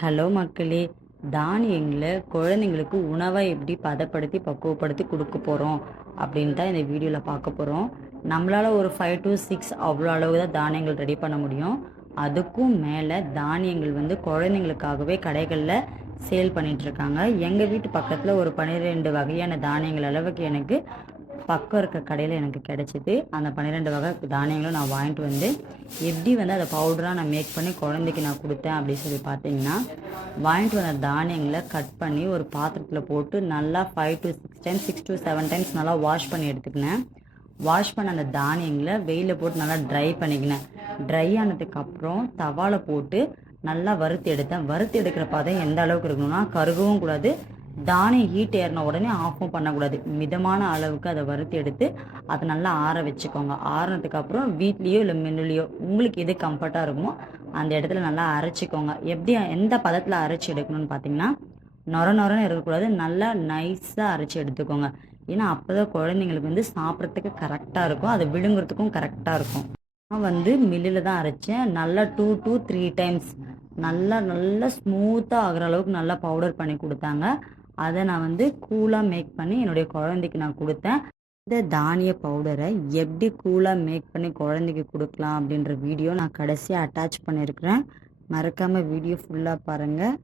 Hello மக்களே! தானியங்கள குழந்தைங்களுக்கு உணவா எப்படி பதப்படுத்தி, பக்குவப்படுத்தி குடுக்க போறோம் அப்படின்னு தான் இந்த வீடியோல பார்க்க போறோம். நம்மளால ஒரு 5 to 6 அவ்வளோ அளவு தான் தானியங்கள் ரெடி பண்ண முடியும். அதுக்கும் மேல தானியங்கள் வந்து குழந்தைங்களுக்காகவே கடைகள்ல சேல் பண்ணிட்டுருக்காங்க. எங்க வீட்டு பக்கத்துல ஒரு 12 வகையான தானியங்கள் அளவுக்கு எனக்கு பக்கம் இருக்க கடையில் எனக்கு கிடச்சிது. அந்த 12 வகை தானியங்களும் நான் வாங்கிட்டு வந்து எப்படி வந்து அதை பவுடராக நான் மேக் பண்ணி குழந்தைக்கு நான் கொடுத்தேன் அப்படின்னு சொல்லி பார்த்தீங்கன்னா, வாங்கிட்டு வந்த தானியங்களை கட் பண்ணி ஒரு பாத்திரத்தில் போட்டு நல்லா 5 to 6 டைம்ஸ் 6 to 7 டைம்ஸ் நல்லா வாஷ் பண்ணி எடுத்துக்கினேன். வாஷ் பண்ண அந்த தானியங்களை வெயிலில் போட்டு நல்லா ட்ரை பண்ணிக்கினேன். ட்ரை ஆனதுக்கப்புறம் தவாவில் போட்டு நல்லா வறுத்து எடுத்தேன். வறுத்து எடுக்கிற பதம் எந்த அளவுக்கு இருக்கணும்னா, கருகவும் கூடாது, தானியம் ஹீட் ஏறின உடனே ஆஃபும் பண்ணக்கூடாது. மிதமான அளவுக்கு அதை வறுத்து எடுத்து அதை நல்லா ஆற வச்சுக்கோங்க. ஆறினதுக்கப்புறம் வீட்லேயோ இல்லை மில்லுலேயோ உங்களுக்கு எது கம்ஃபர்ட்டாக இருக்குமோ அந்த இடத்துல நல்லா அரைச்சிக்கோங்க. எப்படி எந்த பதத்தில் அரைச்சி எடுக்கணும்னு பார்த்தீங்கன்னா, நொர நொரன்னு இருக்கக்கூடாது, நல்லா நைஸாக அரைச்சி எடுத்துக்கோங்க. ஏன்னா அப்போ தான் குழந்தைங்களுக்கு வந்து சாப்பிட்றதுக்கு கரெக்டாக இருக்கும், அதை விழுங்குறதுக்கும் கரெக்டாக இருக்கும். நான் வந்து மில்லில் தான் அரைச்சேன். நல்லா 2 to 3 டைம்ஸ் நல்லா நல்லா ஸ்மூத்தாக ஆகிற அளவுக்கு நல்லா பவுடர் பண்ணி கொடுத்தாங்க. அதை நான் வந்து கூலாக மேக் பண்ணி என்னுடைய குழந்தைக்கு நான் கொடுத்தேன். இந்த தானிய பவுடரை எப்படி கூலாக மேக் பண்ணி குழந்தைக்கு கொடுக்கலாம் அப்படின்ற வீடியோ நான் கடைசியாக அட்டாச் பண்ணியிருக்கிறேன். மறக்காமல் வீடியோ ஃபுல்லாக பாருங்கள்.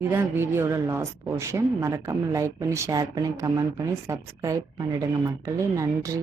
இதுதான் வீடியோவில் லாஸ்ட் போர்ஷன். மறக்காமல் லைக் பண்ணி, ஷேர் பண்ணி, கமெண்ட் பண்ணி, சப்ஸ்கிரைப் பண்ணிவிடுங்க மக்களே. நன்றி.